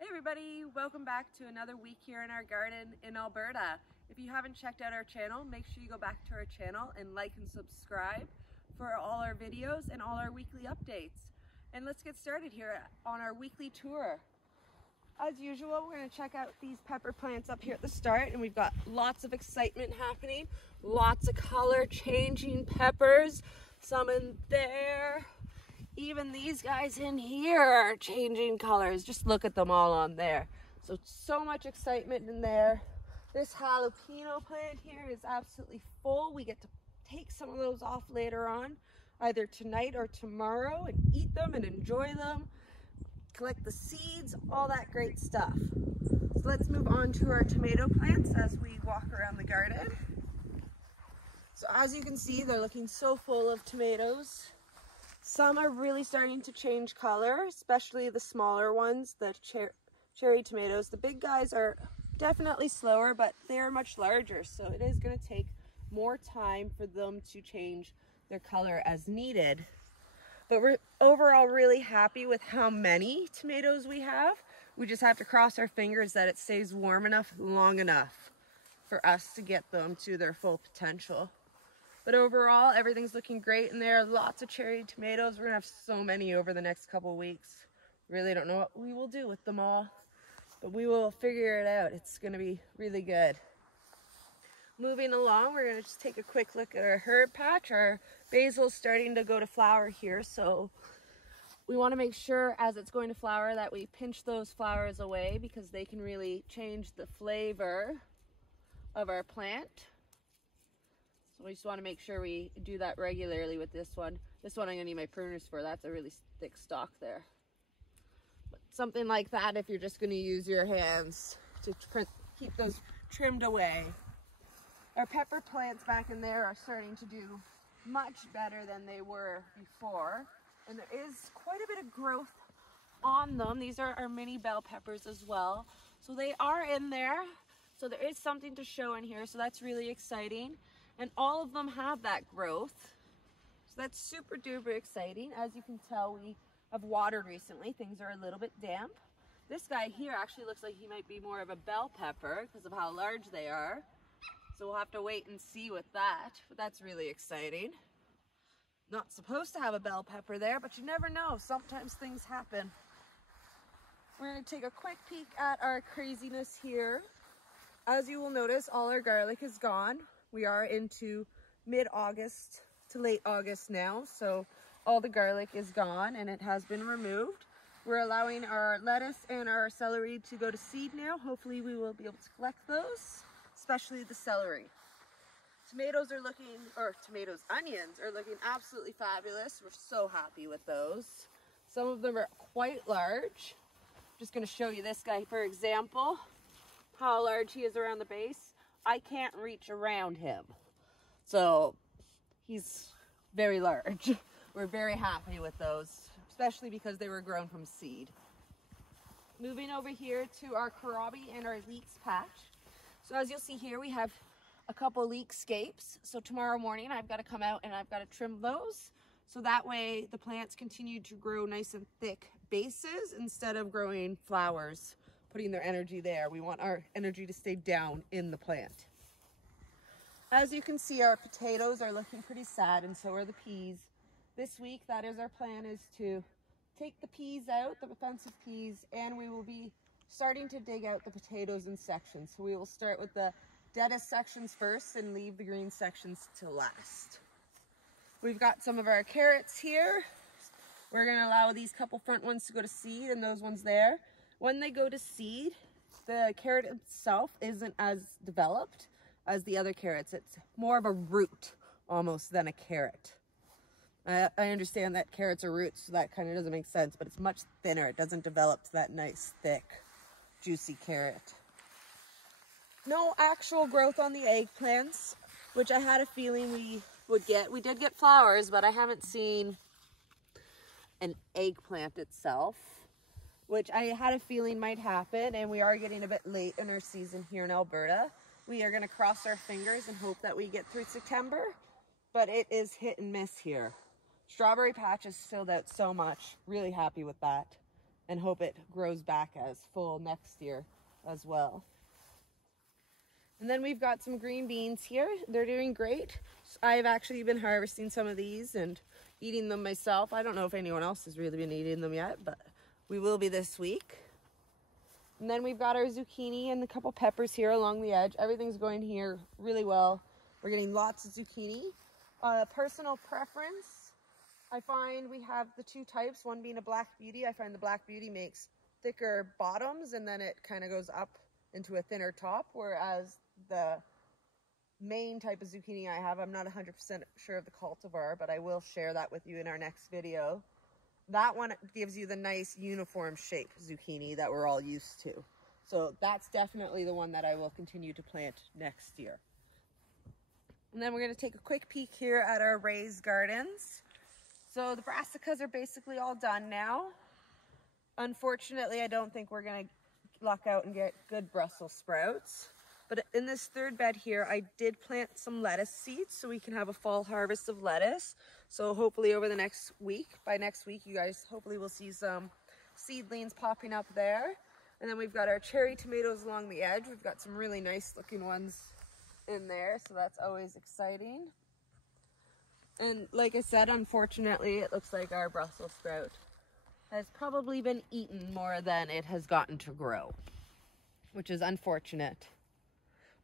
Hey everybody, welcome back to another week here in our garden in Alberta. If you haven't checked out our channel, make sure you go back to our channel and like and subscribe for all our videos and all our weekly updates. And let's get started here on our weekly tour. As usual, we're going to check out these pepper plants up here at the start, and we've got lots of excitement happening, lots of color changing peppers, some in there. Even these guys in here are changing colors. Just look at them all on there. So much excitement in there. This jalapeno plant here is absolutely full. We get to take some of those off later on, either tonight or tomorrow, and eat them and enjoy them. Collect the seeds, all that great stuff. So let's move on to our tomato plants as we walk around the garden. So as you can see, they're looking so full of tomatoes. Some are really starting to change color, especially the smaller ones, the cherry tomatoes. The big guys are definitely slower, but they're much larger, so it is going to take more time for them to change their color as needed. But we're overall really happy with how many tomatoes we have. We just have to cross our fingers that it stays warm enough, long enough for us to get them to their full potential. But overall, everything's looking great, and there are lots of cherry tomatoes. We're gonna have so many over the next couple weeks. Really don't know what we will do with them all, but we will figure it out. It's gonna be really good. Moving along, we're gonna just take a quick look at our herb patch. Our basil's starting to go to flower here, so we wanna make sure as it's going to flower that we pinch those flowers away, because they can really change the flavor of our plant. So we just want to make sure we do that regularly with this one. This one I'm going to need my pruners for. That's a really thick stalk there. But something like that if you're just going to use your hands to keep those trimmed away. Our pepper plants back in there are starting to do much better than they were before. And there is quite a bit of growth on them. These are our mini bell peppers as well. So they are in there. So there is something to show in here. So that's really exciting. And all of them have that growth. So that's super duper exciting. As you can tell, we have watered recently. Things are a little bit damp. This guy here actually looks like he might be more of a bell pepper because of how large they are. So we'll have to wait and see with that. But that's really exciting. Not supposed to have a bell pepper there, but you never know. Sometimes things happen. We're going to take a quick peek at our craziness here. As you will notice, all our garlic is gone. We are into mid-August to late August now, so all the garlic is gone and it has been removed. We're allowing our lettuce and our celery to go to seed now. Hopefully we will be able to collect those, especially the celery. Onions are looking absolutely fabulous. We're so happy with those. Some of them are quite large. I'm just going to show you this guy, for example, how large he is around the base. I can't reach around him. So he's very large. We're very happy with those, especially because they were grown from seed. Moving over here to our kohlrabi and our leeks patch. So as you'll see here, we have a couple leek scapes. So tomorrow morning I've got to come out and I've got to trim those. So that way the plants continue to grow nice and thick bases instead of growing flowers, putting their energy there. We want our energy to stay down in the plant. As you can see, our potatoes are looking pretty sad, and so are the peas. This week, that is our plan, is to take the peas out, the offensive peas, and we will be starting to dig out the potatoes in sections. So we will start with the deadest sections first and leave the green sections to last. We've got some of our carrots here. We're going to allow these couple front ones to go to seed and those ones there. When they go to seed, the carrot itself isn't as developed as the other carrots. It's more of a root almost than a carrot. I understand that carrots are roots, so that kind of doesn't make sense, but it's much thinner. It doesn't develop to that nice, thick, juicy carrot. No actual growth on the eggplants, which I had a feeling we would get. We did get flowers, but I haven't seen an eggplant itself, which I had a feeling might happen, and we are getting a bit late in our season here in Alberta. We are going to cross our fingers and hope that we get through September, but it is hit and miss here. Strawberry patch has filled out so much. Really happy with that. and hope it grows back as full next year as well. And then we've got some green beans here. They're doing great. I've actually been harvesting some of these and eating them myself. I don't know if anyone else has really been eating them yet, but we will be this week. And then we've got our zucchini and a couple peppers here along the edge. Everything's going here really well. We're getting lots of zucchini. Personal preference, I find we have the two types, one being a black beauty. I find the black beauty makes thicker bottoms and then it kind of goes up into a thinner top, whereas the main type of zucchini I have, I'm not 100% sure of the cultivar, but I will share that with you in our next video. That one gives you the nice uniform shape zucchini that we're all used to. So that's definitely the one that I will continue to plant next year. And then we're going to take a quick peek here at our raised gardens. So the brassicas are basically all done now. Unfortunately, I don't think we're going to luck out and get good Brussels sprouts. But in this third bed here, I did plant some lettuce seeds so we can have a fall harvest of lettuce. So hopefully over the next week, by next week, you guys hopefully will see some seedlings popping up there. And then we've got our cherry tomatoes along the edge. We've got some really nice looking ones in there, so that's always exciting. And like I said, unfortunately, it looks like our Brussels sprout has probably been eaten more than it has gotten to grow, which is unfortunate.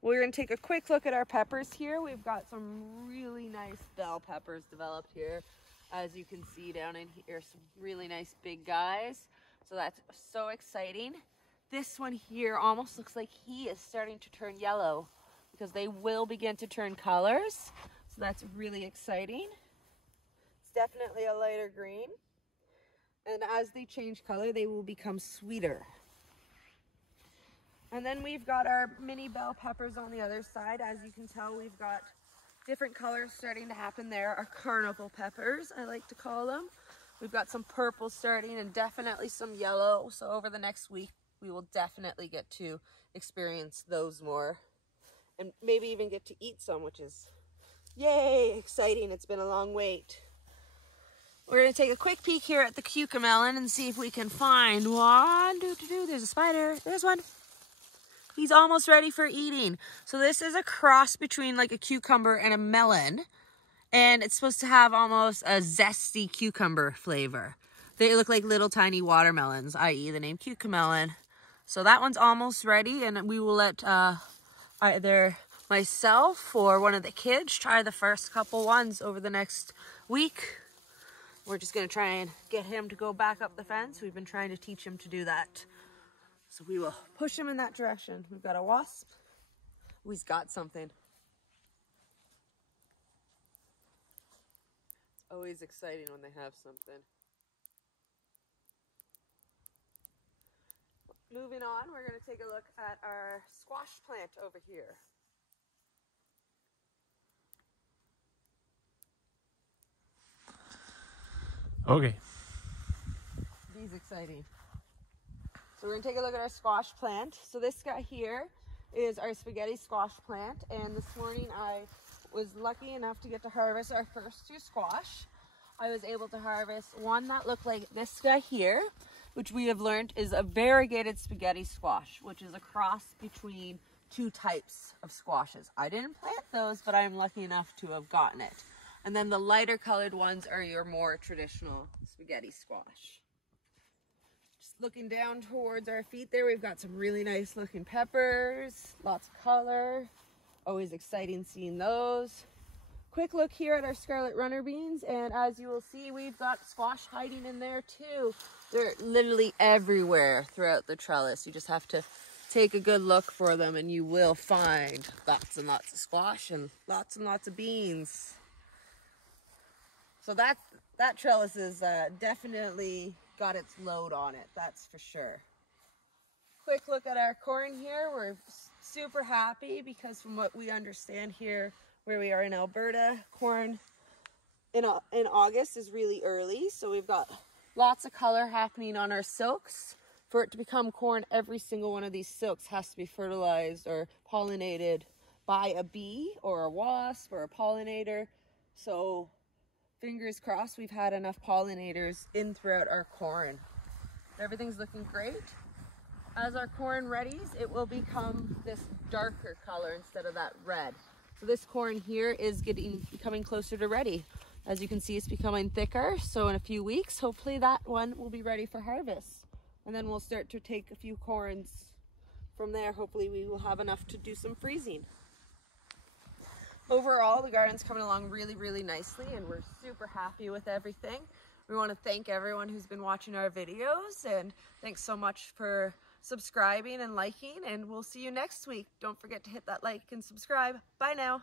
We're going to take a quick look at our peppers here. We've got some really nice bell peppers developed here. As you can see down in here, some really nice big guys. So that's so exciting. This one here almost looks like he is starting to turn yellow because they will begin to turn colors. So that's really exciting. It's definitely a lighter green. And as they change color, they will become sweeter. And then we've got our mini bell peppers on the other side. As you can tell, we've got different colors starting to happen there. Our carnival peppers, I like to call them. We've got some purple starting and definitely some yellow. So over the next week, we will definitely get to experience those more. And maybe even get to eat some, which is, yay, exciting. It's been a long wait. We're going to take a quick peek here at the cucamelon and see if we can find one. There's a spider. There's one. He's almost ready for eating. So this is a cross between like a cucumber and a melon. And it's supposed to have almost a zesty cucumber flavor. They look like little tiny watermelons, i.e. the name cucamelon. So that one's almost ready, and we will let either myself or one of the kids try the first couple ones over the next week. We're just going to try and get him to go back up the fence. We've been trying to teach him to do that. So we will push him in that direction. We've got a wasp. Oh, he's got something. It's always exciting when they have something. Moving on, we're going to take a look at our squash plant over here. Okay. He's exciting. So we're going to take a look at our squash plant. So this guy here is our spaghetti squash plant. And this morning I was lucky enough to get to harvest our first two squash. I was able to harvest one that looked like this guy here, which we have learned is a variegated spaghetti squash, which is a cross between two types of squashes. I didn't plant those, but I'm lucky enough to have gotten it. And then the lighter colored ones are your more traditional spaghetti squash. Just looking down towards our feet there, we've got some really nice looking peppers, lots of color. Always exciting seeing those. Quick look here at our scarlet runner beans, and as you will see, we've got squash hiding in there too. They're literally everywhere throughout the trellis. You just have to take a good look for them and you will find lots and lots of squash and lots of beans. So that trellis is definitely got its load on it, that's for sure. Quick look at our corn here. We're super happy because from what we understand here, where we are in Alberta, corn in August is really early. So we've got lots of color happening on our silks. For it to become corn, every single one of these silks has to be fertilized or pollinated by a bee or a wasp or a pollinator. So fingers crossed we've had enough pollinators in throughout our corn. Everything's looking great. As our corn readies, it will become this darker color instead of that red. So this corn here is becoming closer to ready. As you can see, it's becoming thicker. So in a few weeks, hopefully that one will be ready for harvest. And then we'll start to take a few corns from there. Hopefully we will have enough to do some freezing. Overall, the garden's coming along really, really nicely, and we're super happy with everything. We want to thank everyone who's been watching our videos, and thanks so much for subscribing and liking, and we'll see you next week. Don't forget to hit that like and subscribe. Bye now.